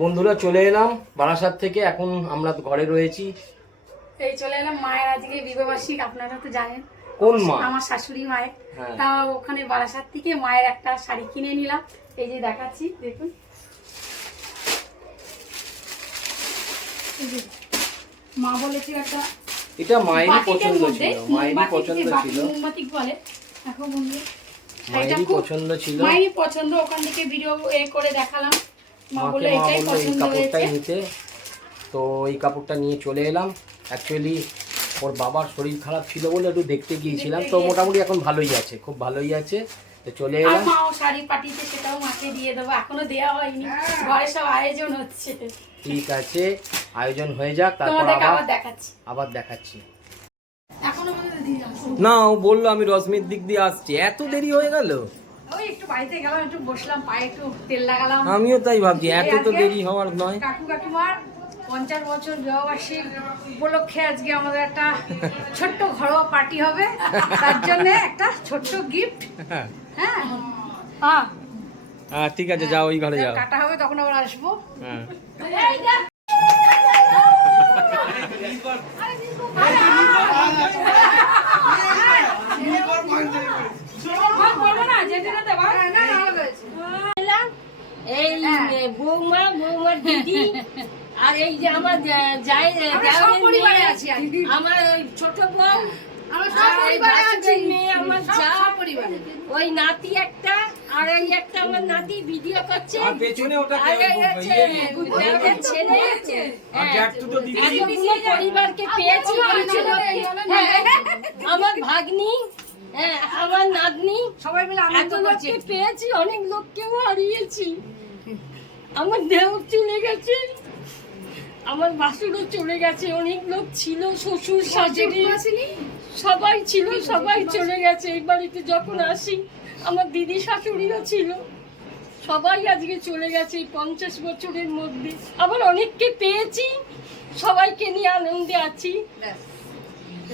বন্ধুরা চলে এলাম বারাসাত থেকে। এখন আমরা ঘরে রয়েছি। এই চলে এলাম মায়ের আজকে বিবাহবার্ষিক আপনারা তো জানেন। কোন মা? আমার শাশুড়ি মায়ের। হ্যাঁ। তা ওখানে বারাসাত থেকে মায়ের একটা শাড়ি কিনে নিলাম। এই যে দেখাচ্ছি দেখুন। মা বলেছে একটা এটা মায়েরই পছন্দ ছিল মায়েরই পছন্দ ছিল। মোমবাতি বলে। এখন বন্ধু মায়েরই পছন্দ ছিল। মায়েরই পছন্দ। ওখান থেকে ভিডিও এ করে দেখালাম। মাকে মা বলল এই কাপড়টাই নিতে। তো এই কাপড়টা নিয়ে চলে এলাম। অ্যাকচুয়ালি ওর বাবার শরীর খারাপ ছিল বলে একটু দেখতে গিয়েছিলাম। তো মোটামুটি এখন ভালোই আছে খুব ভালোই আছে। তো চলে এলাম। মাও শাড়ি পাঠিয়েছে সেটাও মাকে দিয়ে দেবো। এখনও দেওয়া হয়নি। ঘরে সব আয়োজন হচ্ছে। ঠিক আছে আয়োজন হয়ে যাক তারপর আবার দেখাচ্ছি। আবার দেখাচ্ছি। না ও বলল আমি রশ্মির দিক দিয়ে আসছি। এত দেরি হয়ে গেল? বাড়িতে গেলাম একটু বসলাম পায়ে একটু তেল লাগালাম। আমিও তাই ভাবছি এত তো দেরি হওয়ার নয়। কাকু কাকিমার পঞ্চাশ বছর বিবাহবার্ষিক উপলক্ষে আজকে আমাদের একটা ছোট্ট ঘরোয়া পার্টি হবে। তার জন্য একটা ছোট্ট গিফট হ্যাঁ। হ্যাঁ। হ্যাঁ হ্যাঁ ঠিক আছে যাও ওই ঘরে যাও। কাটা হবে তখন আবার আসব। হ্যাঁ এই বৌমা বৌমার দিদি আর এই যে আমার যাই পরিবারে আছি আমার ওই ছোট বোন আমরা ওই মেয়ে আমার ওই নাতি একটা আর এই একটা আমার নাতি ভিডিও করছে। আর পেছনে ওটা ছেলে। আর হ্যাঁ, এতগুলো পরিবারকে পেয়েছি। কিছু হ্যাঁ, আমার ভাগ্নি হ্যাঁ আমার নাতনি। সবাই মিলে এত লোককে পেয়েছি অনেক লোককেও হারিয়েছি। আমার দেহ চলে গেছে। আমার বাসুরও চলে গেছে অনেক লোক ছিল শ্বশুর শাশুড়ি। সবাই ছিল সবাই চলে গেছে। এই বাড়িতে যখন আসি আমার দিদি শাশুড়িও ছিল। সবাই আজকে চলে গেছে এই পঞ্চাশ বছরের মধ্যে। আবার অনেককে পেয়েছি সবাইকে নিয়ে আনন্দে আছি।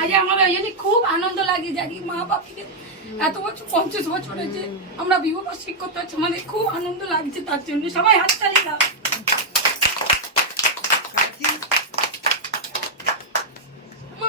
আজ আমার ওই জন্য খুব আনন্দ লাগে জানি মা বাপিকে এত বছর পঞ্চাশ বছর হয়েছে আমরা বিবাহ বার্ষিক করতে আমাদের খুব আনন্দ লাগছে তার জন্য। সবাই হাত হাততালি দাও মা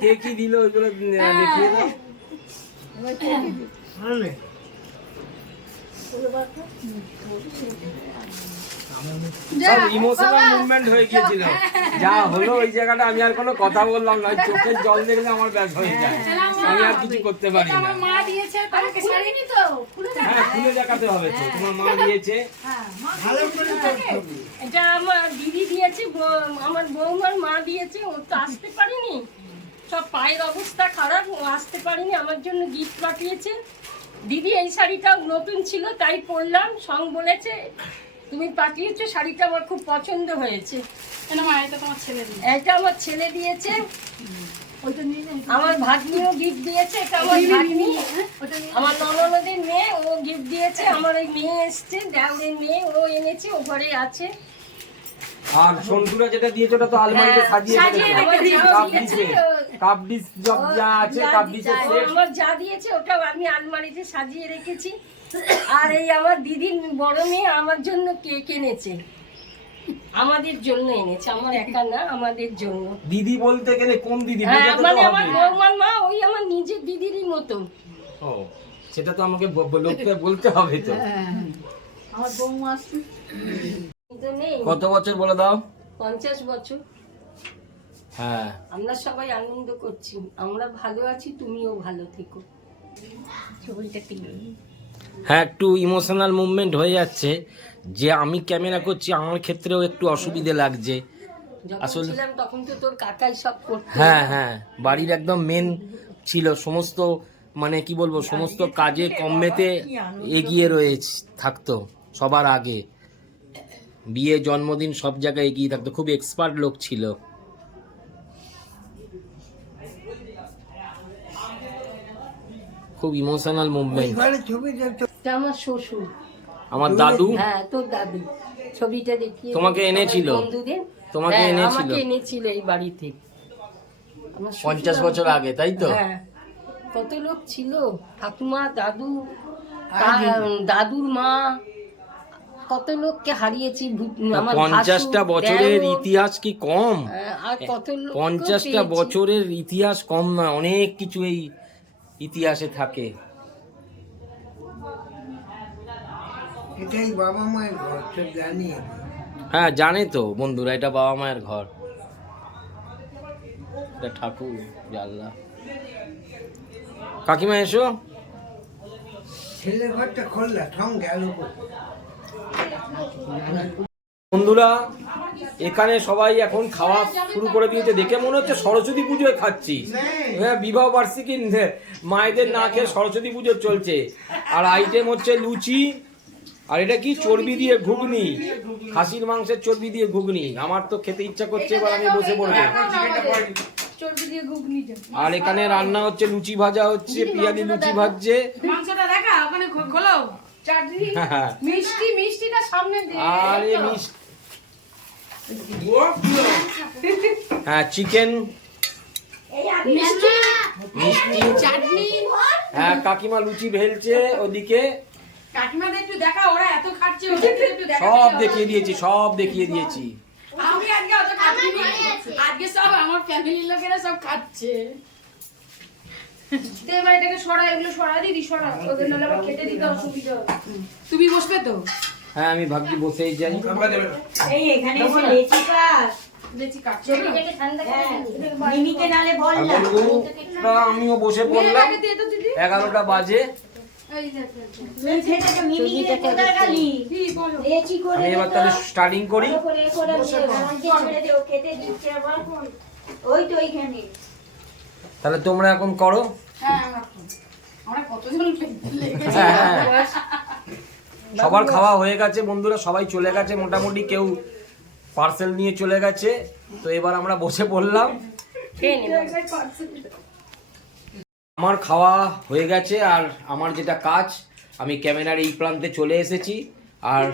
কে কি দিল ওইগুলো দেখিয়ে দাও সব ইমোশনাল মুভমেন্ট হয়ে গিয়েছিল। যা হলো ওই জায়গাটা আমি আর কোনো কথা বললাম না। চোখের জল দেখলে আমার ব্যাস হয়ে যায়। আমি আর কিছু করতে পারি না। মা দিয়েছে তোমাকে শাড়ি তো হ্যাঁ খুলে দেখাতে হবে তো। তোমার মা দিয়েছে। এটা আমার দিদি দিয়েছে আমার বৌমার মা দিয়েছে ও তো আসতে পারেনি। সব পায়ের অবস্থা খারাপ ও আসতে পারেনি আমার জন্য গিফট পাঠিয়েছে। দিদি এই শাড়িটা নতুন ছিল তাই পরলাম। সং বলেছে তুমি পাঠিয়েছো শাড়িটা আমার খুব পছন্দ হয়েছে। এটা আমার ছেলে দিয়েছে। আমার ভাগ্নিও গিফট দিয়েছে আমার ভাগ্নি। আমার ননদের মেয়ে ও গিফট দিয়েছে আমার ওই মেয়ে এসছে দেওরের মেয়ে ও এনেছে ও ঘরে আছে। আর সন্তুরা যেটা দিয়েছে ওটা তো আলমারিতে সাজিয়ে সাজিয়ে রেখেছে। কাপ ডিস যা আছে কাপ দি- ডিসের সেট। আমার যা দিয়েছে ওটাও আমি আলমারিতে সাজিয়ে রেখেছি। আর এই আমার দিদির বড় মেয়ে আমার জন্য কেক এনেছে। আমাদের জন্য এনেছে আমার একা না আমাদের জন্য। দিদি বলতে গেলে কোন দিদি? হ্যাঁ মানে আমার বৌমার মা ওই আমার নিজের দিদিরই মতো ও সেটা তো আমাকে লোককে বলতে হবে তো। আমার বৌমা আসছে। নেই। কত বছর বলে দাও? পঞ্চাশ বছর। হ্যাঁ। আমরা সবাই আনন্দ করছি। আমরা ভালো আছি তুমিও ভালো থেকো। ছবিটা কিনে হ্যাঁ একটু ইমোশনাল মুভমেন্ট হয়ে যাচ্ছে। যে আমি ক্যামেরা করছি আমার ক্ষেত্রেও একটু অসুবিধে লাগছে। আসলে- তখন তো তোর কাকাই সব করতো। হ্যাঁ হ্যাঁ বাড়ির একদম মেন ছিল। সমস্ত মানে কি বলব সমস্ত কাজে কমেতে এগিয়ে রয়েছে থাকতো সবার আগে। বিয়ে জন্মদিন সব জায়গায় এগিয়ে থাকতো। খুব এক্সপার্ট লোক ছিল। খুব ইমোশনাল মুভমেন্ট আমার শ্বশুর। আমার দাদু? হ্যাঁ তোর দাদু। ছবিটা দেখিয়ে তোমাকে এনেছিল? তোমাকে হ্যাঁ, এনেছিল? আমাকে এনেছিল এই বাড়িতে। পঞ্চাশ বছর আগে তাই তো? হ্যাঁ। কত লোক ছিল? ঠাকুমা দাদু দাদুর মা। কত লোককে হারিয়েছি পঞ্চাশটা বছরের ইতিহাস কি কম? হ্যাঁ, আর কত পঞ্চাশটা বছরের ইতিহাস কম না অনেক কিছু এই ইতিহাসে থাকে। এটাই বাবা মায়ের ঘর তো জানি হ্যাঁ জানে তো বন্ধুরা এটা বাবা মায়ের ঘর। এটা ঠাকুর জাল্লা কাকিমা এসো। ছেলে ঘরটা খোল্লা ঠং গেল বন্ধুরা এখানে সবাই এখন খাওয়া শুরু করে দিয়েছে। দেখে মনে হচ্ছে সরস্বতী পুজোয় খাচ্ছি। হ্যাঁ বিবাহ বার্ষিকী মায়েদের না খেয়ে সরস্বতী পুজো চলছে। আর আইটেম হচ্ছে লুচি। আর এটা কি? চর্বি দিয়ে ঘুগনি। খাসির মাংসের চর্বি দিয়ে ঘুগনি। আমার তো খেতে ইচ্ছা করছে এবার আমি বসে পড়ব। আর এখানে রান্না হচ্ছে লুচি ভাজা হচ্ছে পিয়ালি লুচি ভাজছে। মাংসটা দেখা ওখানে চাটনি হ্যাঁ। মিষ্টি মিষ্টিটা সামনে আর মিস হ্যাঁ চিকেন মিষ্টি? মিষ্টি। চাটনি? হ্যাঁ কাকিমা লুচি ভেলছে ওদিকে। একটু দেখা ওরা এত খাচ্ছে ওদেরকে একটু দেখা সব দেখিয়ে দিয়েছি সব দেখিয়ে দিয়েছি। আমি আজকে অত আজকে সব আমার ফ্যামিলির লোকেরা সব খাচ্ছে। দে এবার এটাকে সরা এগুলো সরা দিদি সরা। ওদের নাহলে আবার খেতে দিতে অসুবিধা হবে। তুমি বসবে তো? হ্যাঁ আমি ভাবছি বসেই যাই এই এখানে এসে লেচি বন্ধুরা, আমিও বসে পড়লাম এগারোটা বাজে। আমি এবার তাহলে স্টার্টিং করি। তাহলে তোমরা এখন করো। হ্যাঁ সবার খাওয়া হয়ে গেছে বন্ধুরা সবাই চলে গেছে মোটামুটি কেউ পার্সেল নিয়ে চলে গেছে। তো এবার আমরা বসে পড়লাম। আমার খাওয়া হয়ে গেছে আর আমার যেটা কাজ আমি ক্যামেরার এই প্রান্তে চলে এসেছি। আর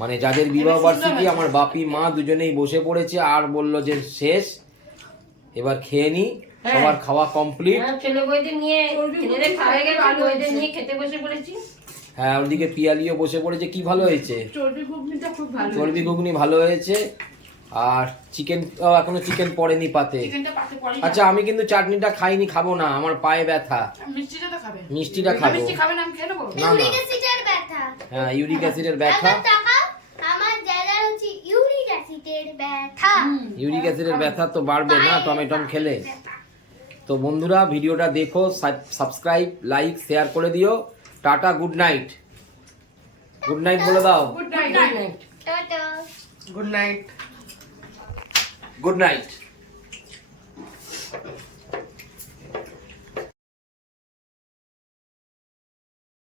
মানে যাদের বিবাহ বার্ষিকী আমার বাপি মা দুজনেই বসে পড়েছে আর বলল যে শেষ। এবার খেয়ে নি সবার খাওয়া কমপ্লিট হ্যাঁ, ছেলেদের খাওয়া হয়ে বইদের নিয়ে খেতে বসে পড়েছি। হ্যাঁ ওদিকে পিয়ালিও বসে পড়েছে কি ভালো হয়েছে? চর্বি ঘুগনিটা খুব ভালো চর্বি ঘুগনি ভালো হয়েছে। আর চিকেন এখনও চিকেন পড়েনি পাতে। আচ্ছা আমি কিন্তু চাটনিটা খাইনি খাব না আমার পায়ে ব্যথা। মিষ্টিটা খাবে। খাব। না না হ্যাঁ ইউরিক অ্যাসিডের ব্যথা। আবার তাকাও আমার দাদার হচ্ছে ইউরিক অ্যাসিডের ব্যথা। ইউরিক অ্যাসিডের ব্যথা তো বাড়বে না টমেটম খেলে। তো বন্ধুরা ভিডিওটা দেখো সাবস্ক্রাইব লাইক শেয়ার করে দিও। Tata good night. Good night বলে দাও। Good night good night good night